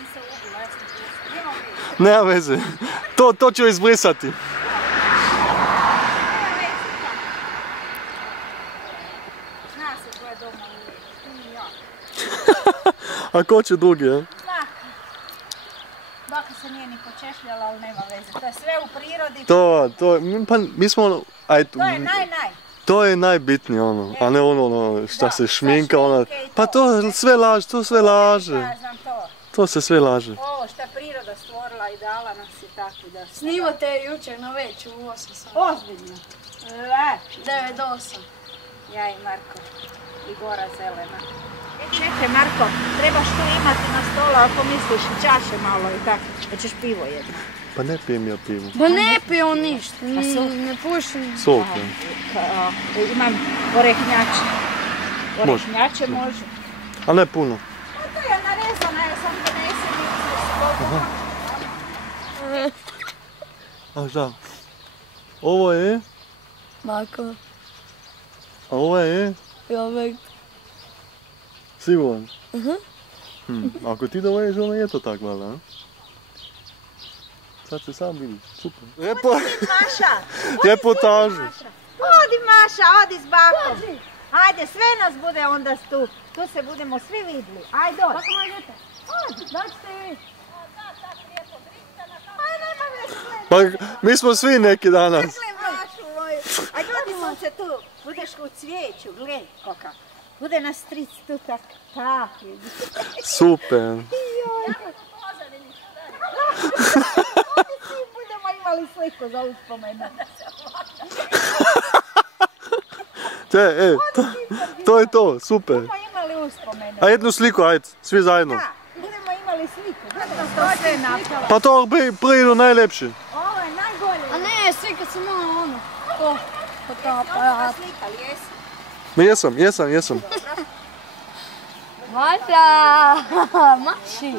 sam se ubila, ja sam pustila. Nema veze. Nema veze. To ću izbrisati. Nema veze. Zna se tvoje doma uvijek. Ti i ja. A ko će drugi, a? Baka. Baka se nije ni počešljala, ali nema veze. To je sve u prirodi. Pa mi smo aj tu. To je naj. To je najbitnije ono, a ne ono šta se šminka, ona... Pa to sve laže, to sve laže. Ja znam to. To se sve laže. Ovo šta priroda stvorila i dala nas je takvi da... Snimate jučer na već u 8 sati. Ozbiljno. 9 do 8. Ja i Marko. I Gora zelena. Čekaj Marko, trebaš tu imati na stolu ako misliš čaše malo i tako. Hoćeš pivo jedno? Pa ne pijem ja pivo. Pa ne piju ništa, ne pušim. Sok. Imam orehnjače. Orehnjače može. A ne puno. Pa to je narezana, ja sam donesem i A šta? Ovo je? Mako. A ovo je? Jovek. Siguran? Ako ti doveš, ono je to tak valjda, a? Sad se sam vidi, super. Maša! Reportažu. Odi Maša, odi s bakom. Ajde, sve nas bude onda tu. Tu se budemo svi vidjeli. Ajde, dođi. Kako možete? Odi. Dođite vi. Pa nema veze. Pa mi smo svi neki danas. Gle Mašu moju. Ajde, odi sunce tu. Budeš u cvijeću, gle koka. Bude nas stric tu tak. Super. Odi svi budemo imali sliku za uspomenu. To je to, super. Budemo imali uspomenu. A jednu sliku, ajde, svi zajedno. Da, budemo imali sliku. Gledam to sve napravila. Pa to prije najljepše. Ovo je najbolje. A ne, svi kad sam ono. To. Fotoaparat. Onda slikali, jesi? Jesam. Valjda! Maši!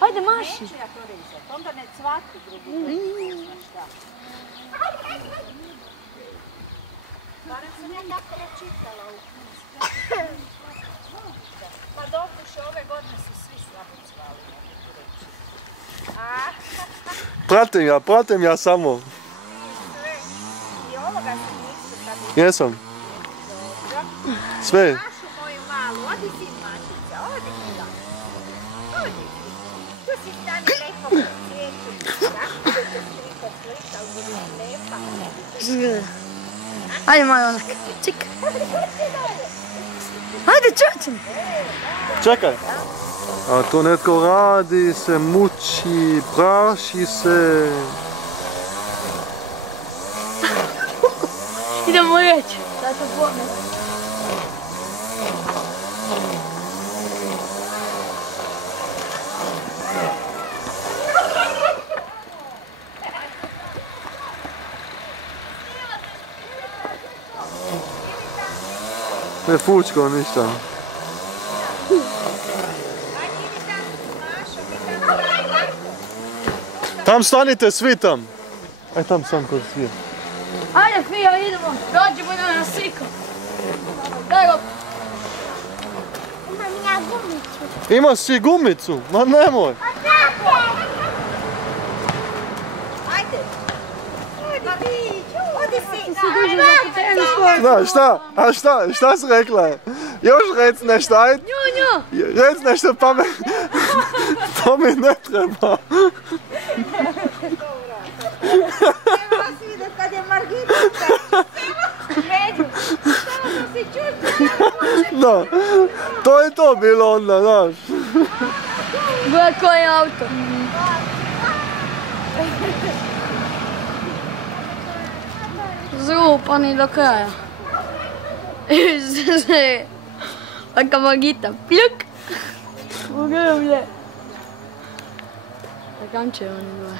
Hajde maši! Neću ja to rezati, onda ne cvati drugi. Barem sam ja tako pročitala u knjizi. Pa dopuše, ove godine su svi slabo cvali, mogu reći. Pratim ja samo. I ovoga se nisu sad Jesam. Sve. Mašu moju malu, odi si Mašica, odi si da. Odi si. Tu si stani lepo po svijetu. Tako da se slika slika, ali budeš lepa. Ajde moj onak. Čik. Ajde čučem. Čekaj. A to netko radi, se muči, praši se. Idemo reći. Da to pomem. Ne fučko, ništa. Tam stanite svi tam. Aj tam sam kod svi. Ajde Fija, idemo. Dođi, budemo na sliku. Daj go. Imam ja gumicu. Imaš si gumicu? Ma nemoj. Ajde. Odi si. Da, šta si rekla? Još rec nešto, ajde. Nju. Rec nešto pa me... To mi ne treba. Trebala si vidjeti kad je Margita. Među. Samo sam si čučila. Da, to je to bilo onda, znaš. Gledaj koji je auto. Zrupani do kraja. Taka Margita, pljuk. U grblje. Kam će oni gore?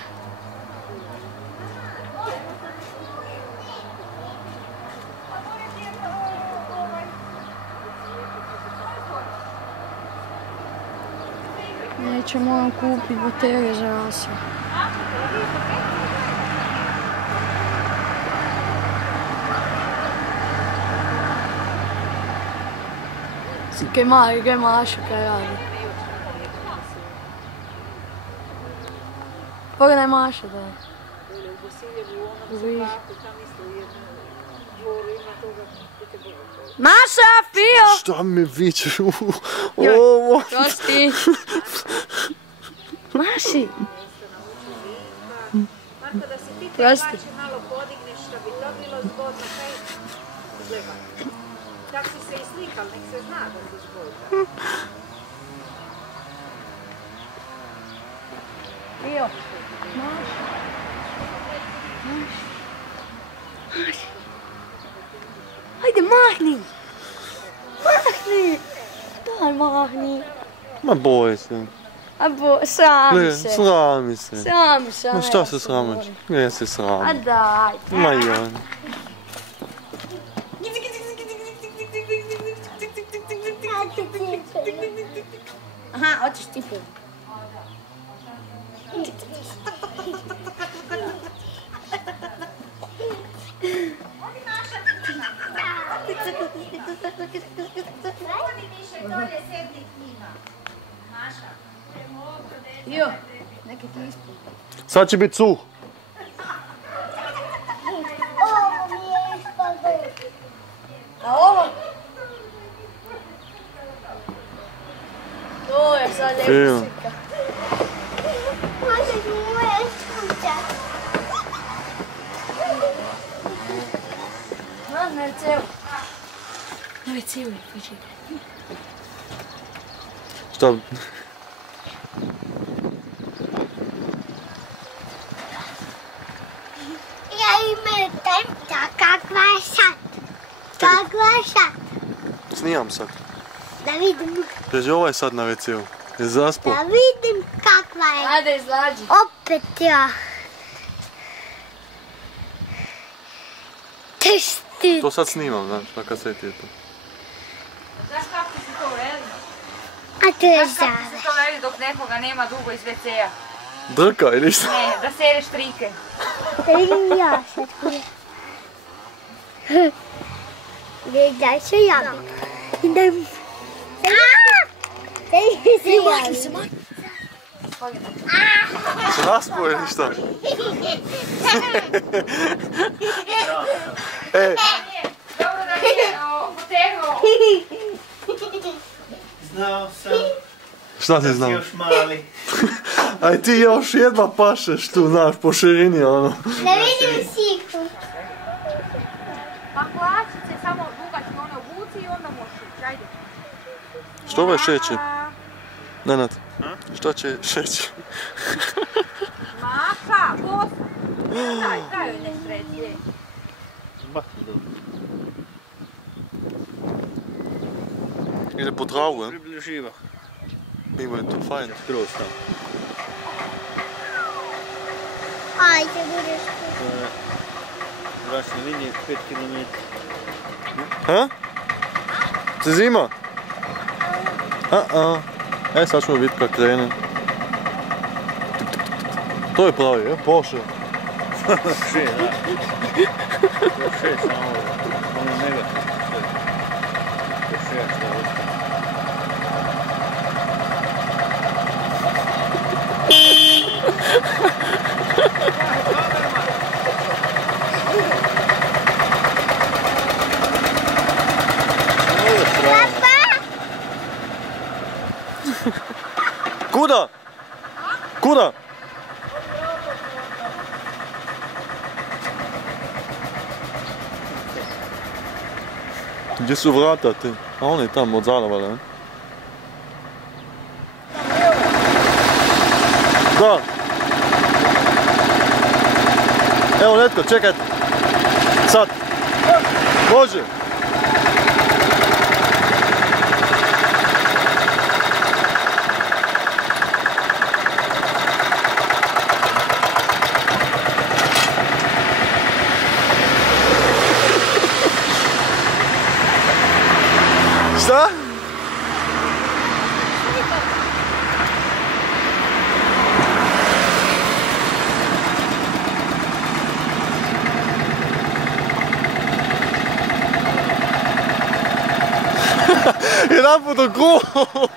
Neće, moram kupiti baterije za rasvjet. Kaj Maša kaj radi. Pogledaj Maša, da. Dole u Bosiljevu, u onom zapaku, tam isto u jednom dvoru ima toga, pite Boga. Maša, Fio! Šta mi vičeš? Ovo... Prosti. Maši. Marko, da se ti te Prosti. hlače malo podigneš, što bi to bilo zgodno, kaj izgleda. Tak si se i slikal, nek se zna da si zgodno. Fio. Hajde, mahni! Mahni! Daj, mahni! Ma boj se. Abo, srami Gle, se. srami se. Srami se. Ma šta se sramiš? Ja se A sramim. daj. Ma ja. Aha, hoćeš ti put. Jo, neki ti ispod. Sad će bit cuh. A ovo? To je sad Fio. lijepo slika. Na WC-u. Na WC-u je, počekaj. Šta? Ja imam kakva je sad. Kakva je sad. Snimam sad. Da vidim, Ježi ovaj sad na WC-u. Je zaspao. da vidim kakva je. Ajde, izlađi. Opet ja. Tešti. To sad snimam, znaš, na kaseti je to. Znaš kako se to uredi? A to je Znaš kako zave. se to uredi dok nekoga nema dugo iz WC-a? Drka ili šta? Ne, da sereš trike. Da vidim ja sad kuda. Gledaj se javi. Idem. Daj se javi. Se raspao ili šta? E, Dobro da nije potegnuo. Znao sam, šta ti si znam? još mali. Aj ti još jedva pašeš tu, znaš, po širini, ono. Da vidim siku. Pa hlačice samo dugačke one obuci i onda možeš ići. Ajde. Što ovaj šeće? Nenad, šta će šeći? Maša, bos. Daj joj nešto reći. je. Zbati dobro. Ide po travu, je? Približiva. Ivo je to fajn. Skroz tam. Ajde, budeš tu. To je zračne linije 5 km. Ha? Se zima? E, sad ćemo vidjeti kako krene. To je pravi, je? Porsche. Še, da. To je še samo ono negativno sve. To je še što je ostalo. Kuda? Kuda? Gdje su vrata ti? A on je tamo od zalavala, ne? Da. Evo netko, čekajte. Sad. Može. Šta? Jedan put u krug.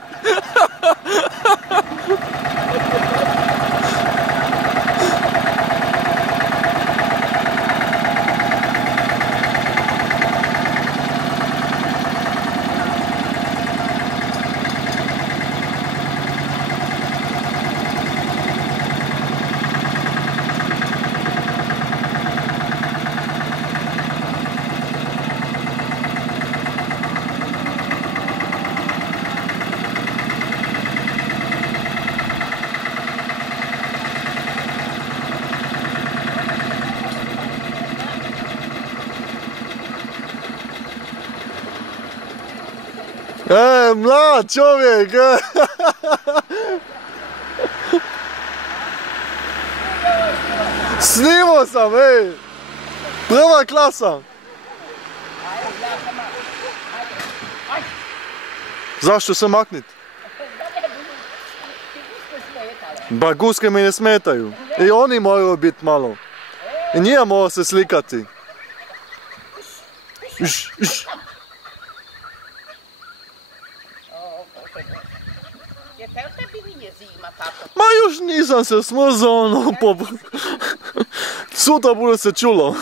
Mlad čovjek! Snimao sam, ej! Prva klasa! Zašto se maknit? Ba guske mi ne smetaju. I oni moraju biti malo. I nije mora se slikati. Jer tebi nije zima tako. Ma još nisam se smrzao ono po... Sutra bude se čulo.